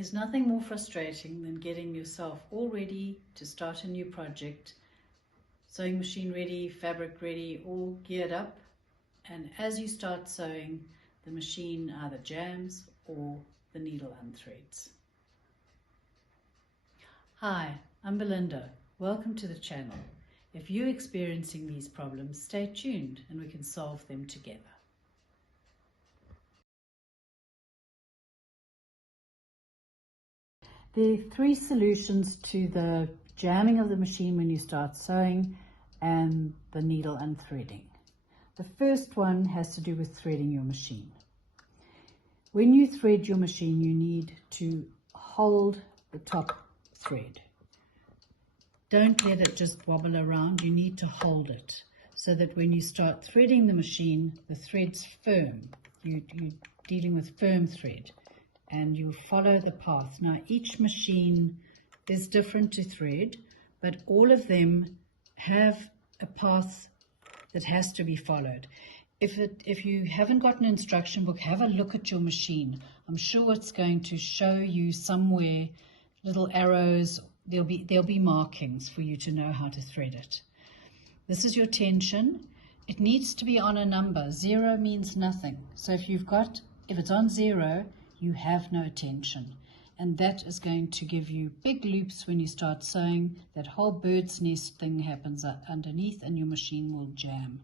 There's nothing more frustrating than getting yourself all ready to start a new project, sewing machine ready, fabric ready, all geared up, and as you start sewing, the machine either jams or the needle unthreads. Hi, I'm Belinda. Welcome to the channel. If you're experiencing these problems, stay tuned and we can solve them together. There are three solutions to the jamming of the machine when you start sewing and the needle unthreading. The first one has to do with threading your machine. When you thread your machine, you need to hold the top thread. Don't let it just wobble around. You need to hold it so that when you start threading the machine, the thread's firm. You're dealing with firm thread. And you follow the path. Now each machine is different to thread, but all of them have a path that has to be followed. If you haven't got an instruction book, have a look at your machine. I'm sure it's going to show you somewhere little arrows. There'll be markings for you to know how to thread it. This is your tension. It needs to be on a number. 0 means nothing. So if it's on 0, you have no tension, and that is going to give you big loops when you start sewing. That whole bird's nest thing happens underneath and your machine will jam.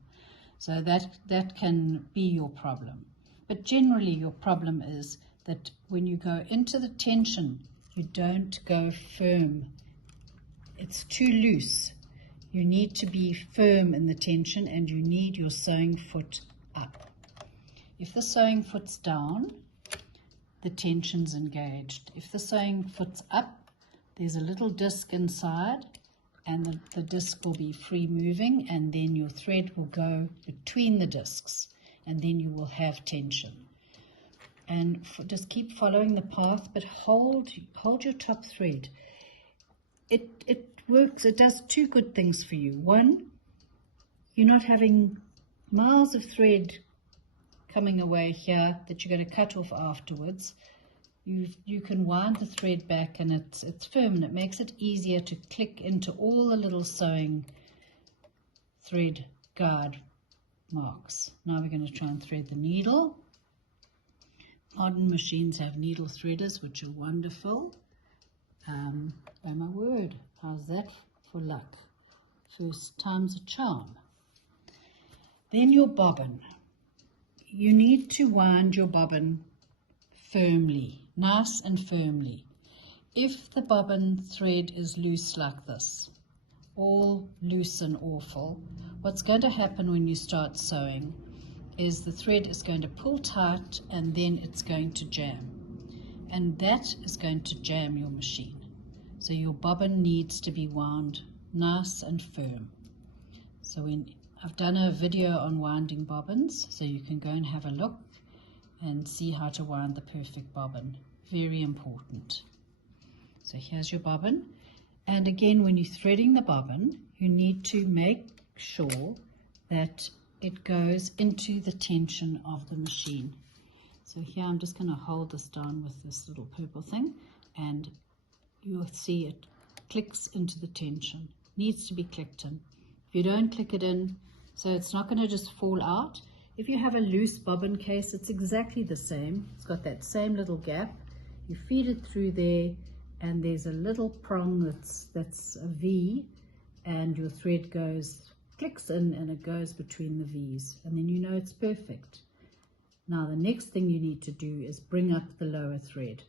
So that can be your problem. But generally your problem is that when you go into the tension, you don't go firm. It's too loose. You need to be firm in the tension and you need your sewing foot up. If the sewing foot's down, the tension's engaged. If the sewing foot's up, there's a little disc inside and the disc will be free moving, and then your thread will go between the discs and then you will have tension. And just keep following the path, but hold your top thread. It works. It does two good things for you. One, you're not having miles of thread coming away here that you're going to cut off afterwards. You can wind the thread back and it's firm, and it makes it easier to click into all the little sewing thread guide marks. Now we're going to try and thread the needle. Modern machines have needle threaders, which are wonderful. Oh my word, how's that for luck? First time's a charm. Then your bobbin. You need to wind your bobbin firmly, nice and firmly. If the bobbin thread is loose like this, all loose and awful, what's going to happen when you start sewing is the thread is going to pull tight and then it's going to jam. And that is going to jam your machine. So your bobbin needs to be wound nice and firm. So I've done a video on winding bobbins, so you can go and have a look and see how to wind the perfect bobbin. Very important. So here's your bobbin. And again, when you're threading the bobbin, you need to make sure that it goes into the tension of the machine. So here I'm just going to hold this down with this little purple thing, and you'll see it clicks into the tension. Needs to be clicked in. If you don't click it in, so it's not going to just fall out. If you have a loose bobbin case, it's exactly the same. It's got that same little gap. You feed it through there, and there's a little prong that's a V, and your thread clicks in and it goes between the V's, and then you know it's perfect. Now the next thing you need to do is bring up the lower thread.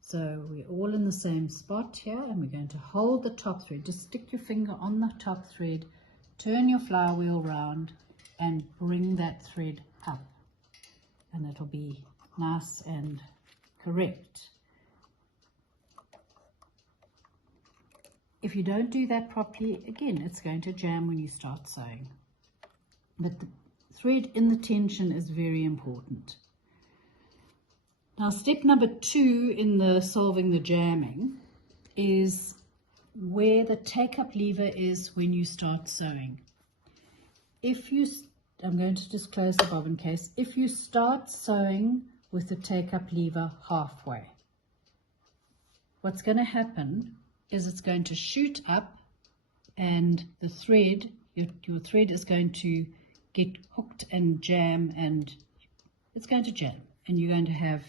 So we're all in the same spot here, and we're going to hold the top thread. Just stick your finger on the top thread, turn your flower wheel round and bring that thread up, and it'll be nice and correct. If you don't do that properly, again, it's going to jam when you start sewing. But the thread in the tension is very important. Now, step number 2 in the solving the jamming is where the take-up lever is when you start sewing. I'm going to just close the bobbin case. If you start sewing with the take-up lever halfway, what's going to happen is it's going to shoot up, and the thread, your thread is going to get hooked and jam, and it's going to jam, and you're going to have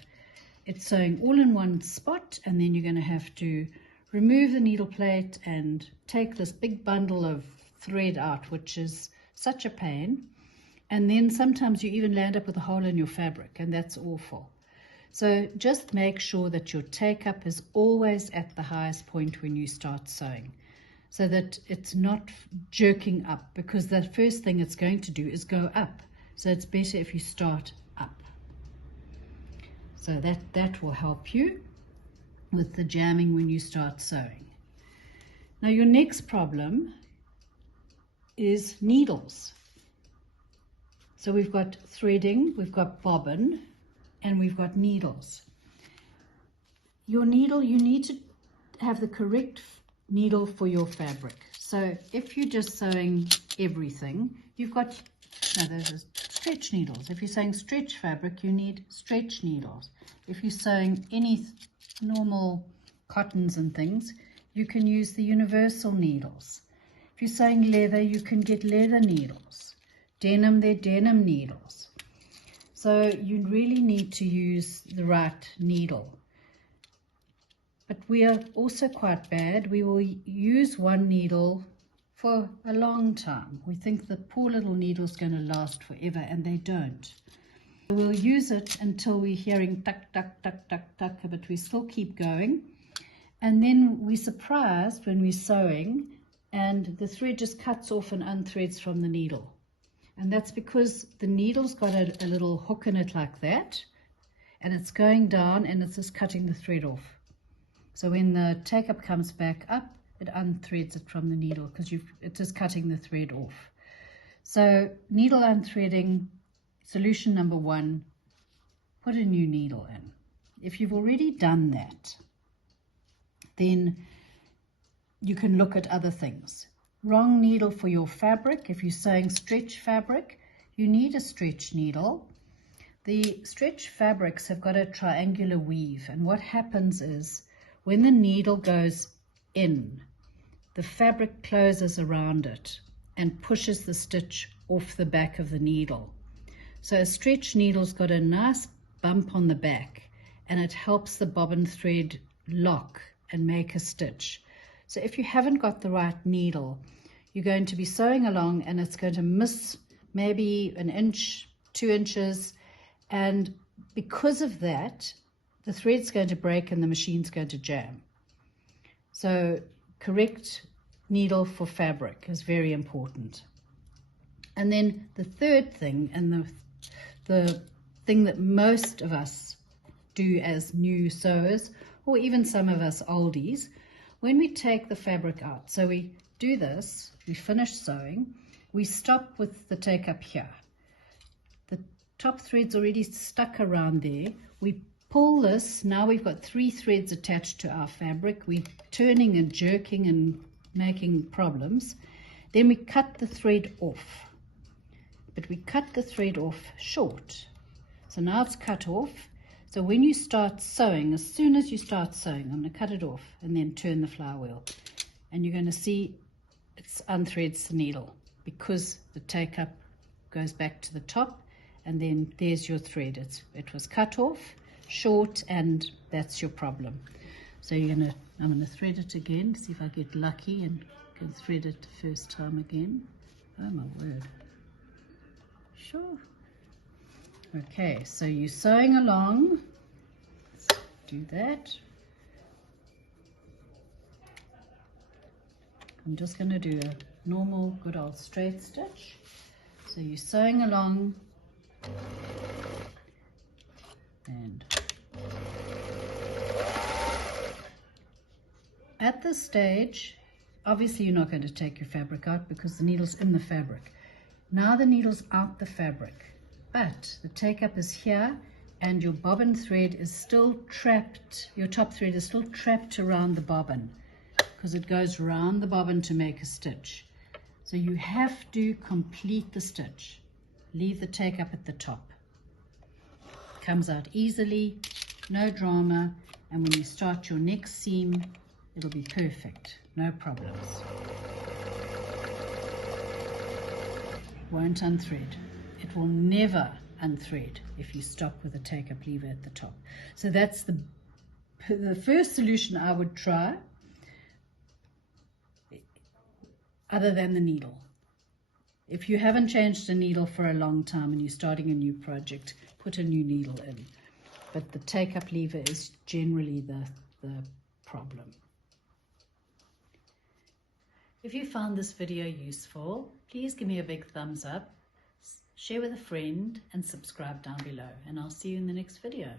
it sewing all in one spot, and then you're going to have to remove the needle plate and take this big bundle of thread out, which is such a pain. And then sometimes you even land up with a hole in your fabric, and that's awful. So just make sure that your take-up is always at the highest point when you start sewing, so that it's not jerking up, because the first thing it's going to do is go up. So it's better if you start up. So that will help you with the jamming when you start sewing. Now your next problem is needles. So we've got threading, we've got bobbin, and we've got needles. Your needle, you need to have the correct needle for your fabric. So if you're just sewing everything, you've got, no, those are stretch needles. If you're sewing stretch fabric, you need stretch needles. If you're sewing any normal cottons and things, you can use the universal needles. If you're sewing leather, you can get leather needles. Denim, they're denim needles. So you really need to use the right needle. But we are also quite bad. We will use one needle for a long time. We think the poor little needle is going to last forever, and they don't. We'll use it until we're hearing tuck, tuck, tuck, tuck, tuck, but we still keep going. And then we're surprised when we're sewing and the thread just cuts off and unthreads from the needle. And that's because the needle's got a little hook in it like that, and it's going down and it's just cutting the thread off. So when the take-up comes back up, it unthreads it from the needle because it's just cutting the thread off. So needle unthreading, solution number one, put a new needle in. If you've already done that, then you can look at other things. Wrong needle for your fabric. If you're sewing stretch fabric, you need a stretch needle. The stretch fabrics have got a triangular weave, and what happens is when the needle goes in, the fabric closes around it and pushes the stitch off the back of the needle. So a stretch needle's got a nice bump on the back, and it helps the bobbin thread lock and make a stitch. So if you haven't got the right needle, you're going to be sewing along and it's going to miss maybe an inch, 2 inches, and because of that, the thread's going to break and the machine's going to jam. So correct needle for fabric is very important. And then the third thing, and the thing that most of us do as new sewers, or even some of us oldies, when we take the fabric out, so we do this, we finish sewing, we stop with the take up here. The top thread's already stuck around there. We pull this, now we've got 3 threads attached to our fabric. We're turning and jerking and making problems. Then we cut the thread off. But we cut the thread off short. So now it's cut off. So when you start sewing, as soon as you start sewing, I'm going to cut it off and then turn the flower wheel. And you're going to see it unthreads the needle because the take-up goes back to the top, and then there's your thread. It was cut off short, and that's your problem. So I'm going to thread it again, see if I get lucky and can thread it the first time again. Oh my word. Sure. Okay, so you're sewing along. Let's do that. I'm just going to do a normal good old straight stitch. So you're sewing along, and at this stage, obviously you're not going to take your fabric out because the needle's in the fabric. Now the needle's out the fabric, but the take-up is here and your bobbin thread is still trapped, your top thread is still trapped around the bobbin because it goes around the bobbin to make a stitch. So you have to complete the stitch. Leave the take-up at the top. Comes out easily, no drama, and when you start your next seam, it'll be perfect, no problems. Won't unthread. It will never unthread if you stop with a take-up lever at the top. So that's the first solution I would try, other than the needle. If you haven't changed a needle for a long time and you're starting a new project, put a new needle in. But the take-up lever is generally the problem. If you found this video useful, please give me a big thumbs up, share with a friend, and subscribe down below. And I'll see you in the next video.